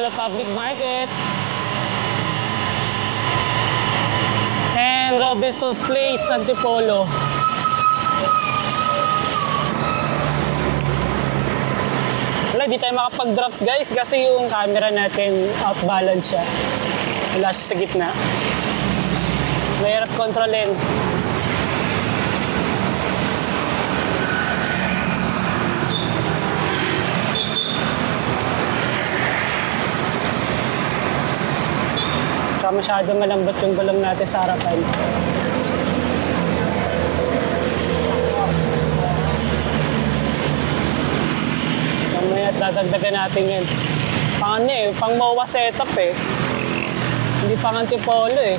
Antipolo Public Market and Robinson's Place, Antipolo. Wala, di tayo makapag-drops guys kasi yung camera natin out balance siya. Wala siya sa gitna. Mahirap kontrolin. Tsaka masyado malambot yung gulong natin sa harapan. Mamaya dadagdagan natin yun. Pang ano eh, pang MOA setup eh. Hindi pang Antipolo eh.